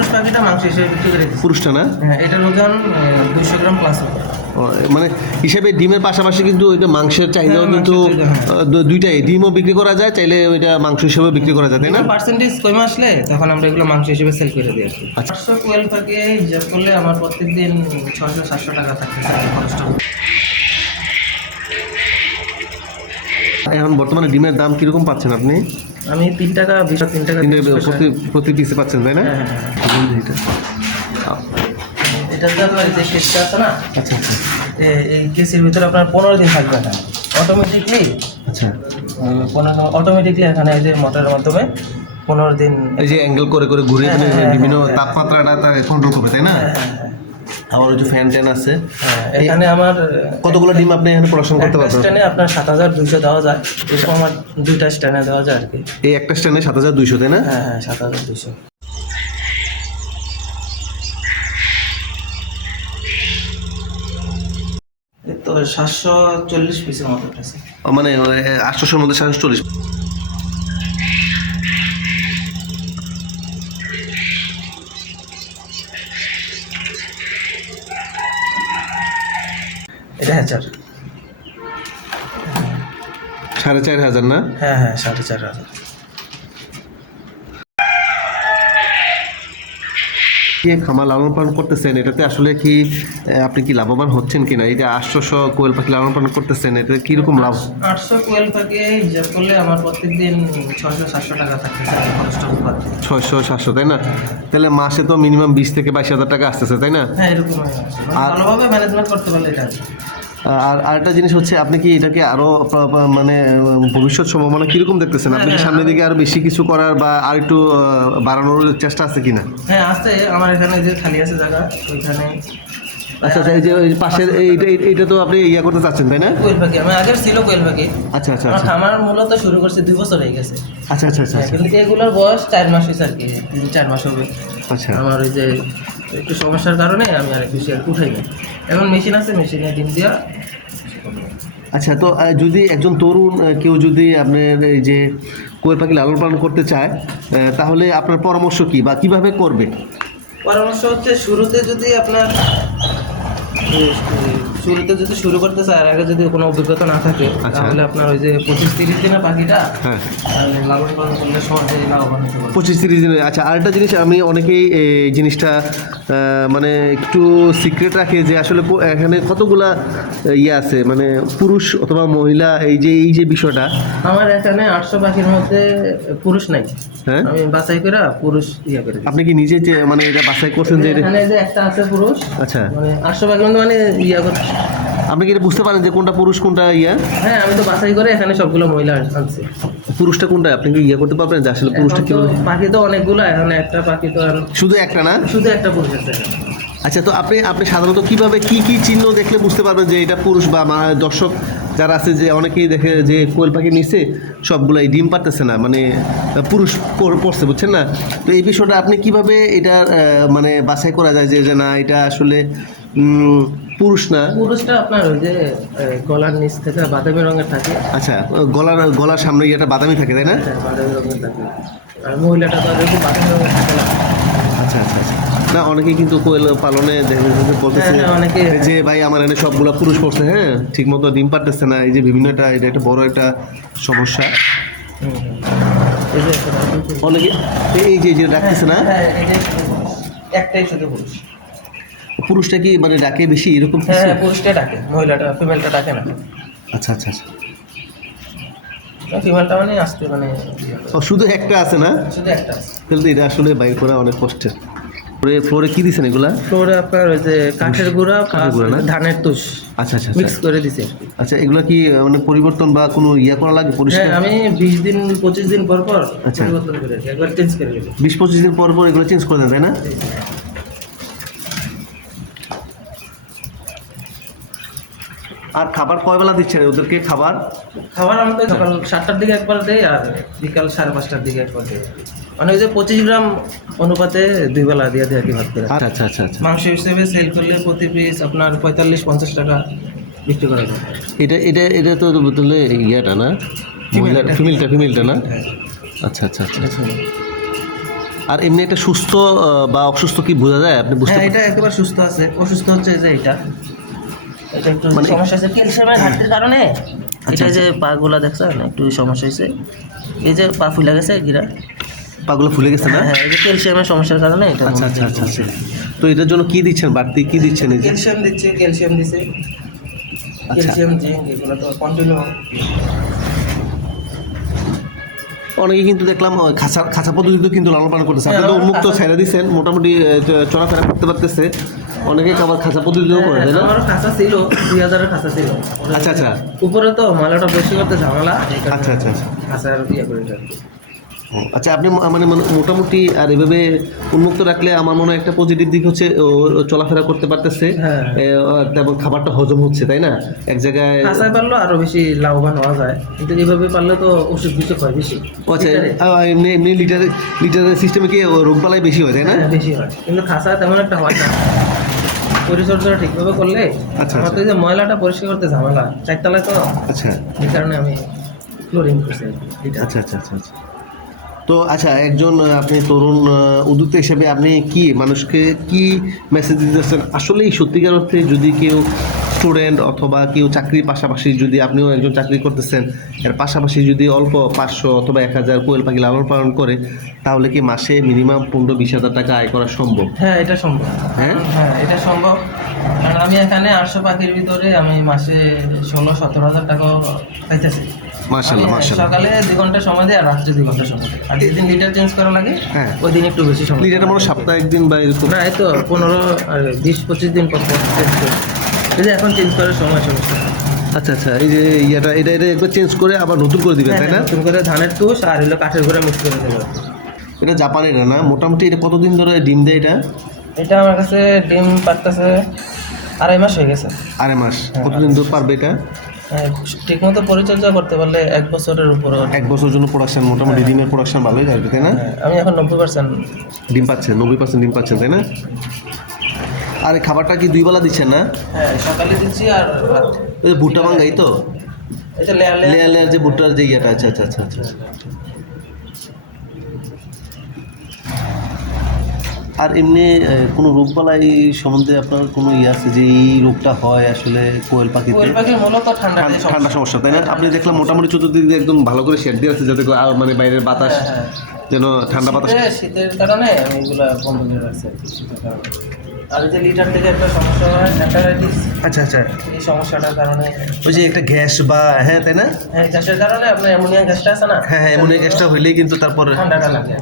পুরুষ পাখিটা মাংস হিসেবে বিক্রি করে দিচ্ছি। পুরুষটা না? হ্যাঁ এটার ওজন দুইশো গ্রাম প্লাস হবে। মানে হিসেবে ডিমের পাশাপাশি কিন্তু ওইটা মাংসের চাহিদাও হ্যাঁ, কিন্তু মাংসের চাহিদা, আহ, দু- দুইটাই ডিমও বিক্রি করা যায় চাইলে ওইটা মাংস হিসেবে বিক্রি করা যায় তাই না? পার্সেন্টেজ কমে আসলে তখন আমরা এগুলো মাংস হিসেবে সেল করে দিই আচ্ছা। আটশো কোয়েল পাখি হিসাব করলে আমার প্রত্যেকদিন ছশো সাতশো টাকা থাকতেছে খরচটা। এখন বর্তমানে ডিমের দাম কীরকম পাচ্ছেন আপনি? আমি তিন টাকা বিশ তিন টাকা প্রতি প্রতি পিসে পাচ্ছেন তাই না? হ্যাঁ, হ্যাঁ, এটা। এটার দাম এই যে কেসটা আছে না? আচ্ছা আচ্ছা। এই কেসের ভিতরে আপনার পনেরো দিন থাকবে এখানে অটোমেটিকলি আচ্ছা। পনেরো অটোমেটিকলি এখানে এই যে মোটরের মাধ্যমে পনেরো দিন এই যে অ্যাঙ্গেল করে করে ঘুরে হ্যাঁ, হ্যাঁ, বিভিন্ন হ্যাঁ। তাপমাত্রাটা কন্ট্রোল করবে তাই না? হ্যাঁ, হ্যাঁ, হ্যাঁ। আবার ওই যে ফ্যান ট্যান আছে। হ্যাঁ, এখানে আমার কতগুলো ডিম আপনি এখানে প্রোডাকশন করতে পারবেন? স্ট্যান্ডে আপনার সাত হাজার দুশো দেওয়া যায় এরকম আমার দুইটা স্ট্যান্ডে দেওয়া যায় আর কি। এই একটা স্ট্যান্ডে সাত হাজার দুইশো তাই না? হ্যাঁ হ্যাঁ সাত হাজার দুশো তো সাতশো চল্লিশ পিসের মতো আছে। মানে আটশোশোর মধ্যে সাতশো চল্লিশ। এটা হাজার সাড়ে চার হাজার না? হ্যাঁ হ্যাঁ সাড়ে চার হাজার। যে খামার লালন পালন করতেছেন এটাতে আসলে কি আপনি কি লাভবান হচ্ছেন কিনা? এই যে আটশোশো কোয়েল পাখি লালন পালন করতেছেন এটাতে কীরকম লাভ? আটশো কোয়েল পাখি হিসাব করলে আমার প্রত্যেকদিন ছয়শো সাতশো টাকা থাকতেছে আর কি খরচটা উৎপাদন। ছয়শো সাতশো তাই না? তাহলে মাসে তো মিনিমাম বিশ থেকে বাইশ হাজার টাকা আসতেছে তাই না? হ্যাঁ এরকম আর- ভালোভাবে ম্যানেজমেন্ট করতে পারলে এটা আর আরেকটা জিনিস হচ্ছে আপনি কি এটাকে আরও মানে ভবিষ্যৎ সম্ভাবনা কীরকম দেখতেছেন? আপনি সামনের দিকে আরও বেশি কিছু করার বা আর একটু বাড়ানোর চেষ্টা আছে কিনা? হ্যাঁ আসতে আমার এখানে যে খালি আছে জায়গা ওইখানে। আচ্ছা আচ্ছা এই যে ওই পাশের এইটা এইটা তো আপনি ইয়া করতে চাচ্ছেন তাই না? কোয়েল পাখি আমার আগের ছিল কোয়েল পাখি আচ্ছা আচ্ছা আচ্ছা। খামার মূলত শুরু করছে দুই বছর হয়ে গেছে। আচ্ছা আচ্ছা আচ্ছা হ্যাঁ, আচ্ছা কিন্তু এগুলোর বয়স চার মাস হয়েছে আর কি তিন চার মাস হবে। আচ্ছা। আমার ওই যে একটু সমস্যার কারণে আমি আর একটু শেয়ার উঠাই না এখন মেশিন আছে মেশিনে ডিম দেওয়া আচ্ছা তো যদি একজন তরুণ কেউ যদি আপনার এই যে কোয়েল পাখি লালন পালন করতে চায় তাহলে আপনার পরামর্শ কি বা কীভাবে করবে? পরামর্শ হচ্ছে শুরুতে যদি আপনার শুরুতে যদি শুরু করতে চায় আর আগে যদি কোনো অভিজ্ঞতা না থাকে আচ্ছা। তাহলে আপনার ওই যে পঁচিশ তিরিশ দিনের পাখিটা হ্যাঁ। লালন পালন করলে সহজেই লাভবান হতে পারবে পঁচিশ তিরিশ দিনে আচ্ছা আরেকটা জিনিস আমি অনেকেই এই জিনিসটা মানে একটু সিক্রেট রাখে যে আসলে এখানে কতগুলা ইয়ে আছে মানে পুরুষ অথবা মহিলা এই যে এই যে বিষয়টা। আমার এখানে আটশো পাখির মধ্যে পুরুষ নাই। হ্যাঁ? আমি বাছাই করে পুরুষ ইয়ে করে আপনি কি নিজে যে মানে এটা বাছাই করছেন যে এখানে যে একটা আছে পুরুষ আচ্ছা। মানে আটশো পাখির মধ্যে মানে ইয়া করতে আপনি কি এটা বুঝতে পারেন যে কোনটা পুরুষ কোনটা ইয়া? হ্যাঁ আমি তো বাছাই করে এখানে সবগুলো মহিলা আনছি। পুরুষটা কোনটা? আপনি কি ইয়া করতে পারবেন? যে আসলে পুরুষটা কি পাখি তো অনেকগুলো এখানে একটা পাখি তো শুধু একটা না? শুধু একটা পুরুষ আছে। আচ্ছা তো আপনি আপনি সাধারণত কীভাবে কি কি চিহ্ন দেখলে বুঝতে পারবেন যে এটা পুরুষ বা দর্শক যারা আছে যে অনেকেই দেখে যে কোয়েল পাখি নিচে সবগুলাই ডিম পারতেছে না মানে পুরুষ পর- পড়ছে বুঝছেন না? তো এই বিষয়টা আপনি কীভাবে এটা মানে বাছাই করা যায় যে না এটা আসলে পুরুষ না? পুরুষটা আপনার ওই যে গলার নিচ থেকে বাদামি রঙের থাকে। আচ্ছা গলার গলার সামনে এটা বাদামি থাকে তাই না? হ্যাঁ, বাদামি রঙের থাকে। আর মহিলাটা তো বাদামি রঙের থাকে না। না অনেকেই কিন্তু কোয়েল পালনে দেখে বলতেছে হ্যাঁ, হ্যাঁ, অনেকে যে ভাই আমার এনে সবগুলা পুরুষ পড়ছে হ্যাঁ ঠিক মতো ডিম পারতেছে না এই যে বিভিন্ন একটা এটা একটা বড় একটা সমস্যা। অনেকে এই যে যে না? হ্যাঁ। একটাই শুধু পুরুষ। পুরুষটা কি মানে ডাকে বেশি এরকম হ্যাঁ পুরুষটা ডাকে মহিলাটা ফিমেলটা ডাকে না। আচ্ছা আচ্ছা আচ্ছা। ফিমেলটা মানে আসতে মানে ইয়ে। শুধু একটা আছে না? শুধু একটা আছে। তাহলে এটা আসলে বাইর করা অনেক কষ্টের। ফ্লোরে কি দিছেন এগুলা? ফ্লোরে আপনার ওই যে কাঠের গুঁড়া গুঁড়া ধানের তুষ আচ্ছা আচ্ছা মিক্স আচ্ছা। করে দিছে। আচ্ছা এগুলা কি মানে পরিবর্তন বা কোনো ইয়া করা লাগে হ্যাঁ পরিষ্কার আমি বিশ দিন পঁচিশ দিন পর পর আচ্ছা। পরিবর্তন করে একবার চেঞ্জ করে দিই বিশ পঁচিশ দিন পর পর এগুলো চেঞ্জ করে দেন তাই না? আর খাবার কয় বেলা দিচ্ছেন ওদেরকে খাবার? খাবার আমি তো সকাল সাতটার দিকে একবার দেয় আর বিকাল সাড়ে পাঁচটার দিকে একবার দিই। মানে ওই যে পঁচিশ গ্রাম অনুপাতে দুই বেলা দিয়ে দিয়ে আর কি ভাত করে। আচ্ছা আচ্ছা আচ্ছা আচ্ছা। মাংস হিসেবে সেল করলে প্রতি পিস আপনার পঁয়তাল্লিশ পঞ্চাশ টাকা বিক্রি করা যায়। এটা এটা এটা তো তাহলে ইয়াটা না? মহিলা ফিমেলটা ফিমেলটা না? হ্যাঁ। আচ্ছা আচ্ছা আচ্ছা আচ্ছা। আর এমনি একটা সুস্থ বা অসুস্থ কি বোঝা যায়? আপনি বুঝতে হ্যাঁ এটা একেবারে সুস্থ আছে। অসুস্থ হচ্ছে এই যে এটা। এটা একটু মানে- সমস্যা আছে ক্যালসিয়ামের ঘাটতির কারণে। আচ্ছা, এটা যে পা গুলা দেখছেন একটু সমস্যা হয়েছে। এই যে পা ফুলে গেছে গিরা। পাগুলো ফুলে গেছে না? হ্যাঁ এই যে ক্যালসিয়ামের সমস্যার কারণে এটা আচ্ছা আচ্ছা আচ্ছা আচ্ছা। তো এটার জন্য কি দিচ্ছেন? বাড়তি কি দিচ্ছেন এই যে? ক্যালসিয়াম দিচ্ছে ক্যালসিয়াম দিছে। আচ্ছা। ক্যালসিয়াম জিঙ্ক এগুলো তো কন্টিনিউ অনেকে কিন্তু দেখলাম খাঁচা খাঁচা পদ্ধতিতে কিন্তু লালন পালন করতেছে। আপনি তো হ্যাঁ, উন্মুক্ত ছেড়ে দিচ্ছেন মোটামুটি চলাফেরা করতে পারতেছে। অনেকে আবার খাঁচা পদ্ধতিতেও করে তাই না? আমারও খাঁচা ছিল দুই হাজারের খাঁচা ছিল। আচ্ছা আচ্ছা। উপরে তো ময়লাটা বেশি করতে ঝামেলা আচ্ছা আচ্ছা আচ্ছা। খাঁচার ইয়ে করে আচ্ছা আপনি মানে মোটামুটি আর এভাবে উন্মুক্ত রাখলে আমার মনে হয় একটা পজিটিভ দিক হচ্ছে চলাফেরা করতে পারতেছে হ্যাঁ। তেমন খাবারটা হজম হচ্ছে তাই না? এক জায়গায় খাঁচায় পারলেও আরও বেশি লাভবান হওয়া যায় কিন্তু এইভাবে পারলে তো ওষুধ বিষুধ হয় বেশি আচ্ছা। এমনি এমনি লিটার লিটারের সিস্টেমে কি রোগবালাই বেশি হয় তাই না? হ্যাঁ, বেশি হয় কিন্তু খাঁচা তেমন একটা হয় না। পরিচর্যা ঠিকভাবে করলে আচ্ছা, আমার তো যে ময়লাটা পরিষ্কার করতে ঝামেলা চারতলায় তো আচ্ছা। এই কারণে আমি ক্লোরিন করছি আচ্ছা আচ্ছা আচ্ছা আচ্ছা। তো আচ্ছা একজন আপনি তরুণ উদ্যোক্তা হিসেবে আপনি কি মানুষকে কি মেসেজ দিতেছেন? আসলেই সত্যিকার অর্থে যদি কেউ স্টুডেন্ট অথবা কেউ চাকরির পাশাপাশি যদি আপনিও একজন চাকরি করতেছেন এর পাশাপাশি যদি অল্প পাঁচশো অথবা এক হাজার কোয়েল পাখি লালন পালন করে তাহলে কি মাসে মিনিমাম পনেরো বিশ হাজার টাকা আয় করা সম্ভব? হ্যাঁ এটা সম্ভব। হ্যাঁ? হ্যাঁ এটা সম্ভব। কারণ আমি এখানে আটশো পাখির ভিতরে আমি মাসে ষোলো সতেরো হাজার টাকা পাইতেছি। মার্শাল্লাহ আমি মার্শাল্লাহ সকালে দুই ঘণ্টা সময় দিই আর রাত্রে দুই ঘণ্টা সময় দিই। আর যেদিন লিটার চেঞ্জ করা লাগে হ্যাঁ। ওই দিন একটু বেশি সময় লিটারটা মনে হয় সপ্তাহে একদিন বা এরকম? না এই তো পনেরো আর বিশ পঁচিশ দিন পর পর চেঞ্জ করি। এই এখন চেঞ্জ করার সময় সমস্যা আচ্ছা আচ্ছা এই যে ইয়েটা এটা এটা একবার চেঞ্জ করে আবার নতুন করে দিবেন তাই না? হ্যাঁ, নতুন করে ধানের তুষ আর হলো কাঠের ঘরে মিক্স করে দেবো। এটা জাপানের না মোটামুটি এটা কতদিন ধরে ডিম দেয় এটা? এটা আমার কাছে ডিম পারতেছে আড়াই মাস হয়ে গেছে। আড়াই মাস। কতদিন ধরে পারবে এটা? ঠিক মতো পরিচর্যা করতে পারলে এক বছরের উপরে এক বছর জন্য প্রোডাকশন মোটামুটি ডিমের প্রোডাকশন ভালোই থাকবে তাই না? হ্যাঁ, আমি এখন নব্বই পার্সেন্ট ডিম পাচ্ছেন নব্বই পার্সেন্ট ডিম পাচ্ছেন তাই না? আর খাবারটা কি দুই বেলা দিচ্ছেন না? হ্যাঁ সকালে দিচ্ছি আর রাত। ভুট্টা ভাঙ্গাই তো? লেয়ার লেয়ার যে ভুট্টার যে ইয়েটা আচ্ছা আচ্ছা আচ্ছা আচ্ছা। আর এমনি কোনো রোগবালাই সম্বন্ধে আপনার কোনো ইয়ে আছে যে এই রোগটা হয় আসলে কোয়েল পাখিতে? কোয়েল পাখির মূলত ঠান্ডা ঠান্ডা- সমস্যা। তাই না? আপনি দেখলাম মোটামুটি চতুর্দিক দিয়ে একদম ভালো করে শেড দিয়ে আছে যাতে আর মানে বাইরের বাতাস হ্যাঁ, যেন ঠান্ডা বাতাস শীতের- কারণে এগুলো বন্ধ করে রাখছি আর যে লিটার থেকে একটা সমস্যা হয় আচ্ছা আচ্ছা। এই সমস্যাটার কারণে ওই যে একটা গ্যাস বা হ্যাঁ তাই না? হ্যাঁ গ্যাসের কারণে আপনার অ্যামোনিয়া গ্যাসটা আছে না? হ্যাঁ হ্যাঁ গ্যাসটা হইলেই কিন্তু তারপরে ঠান্ডাটা লাগে।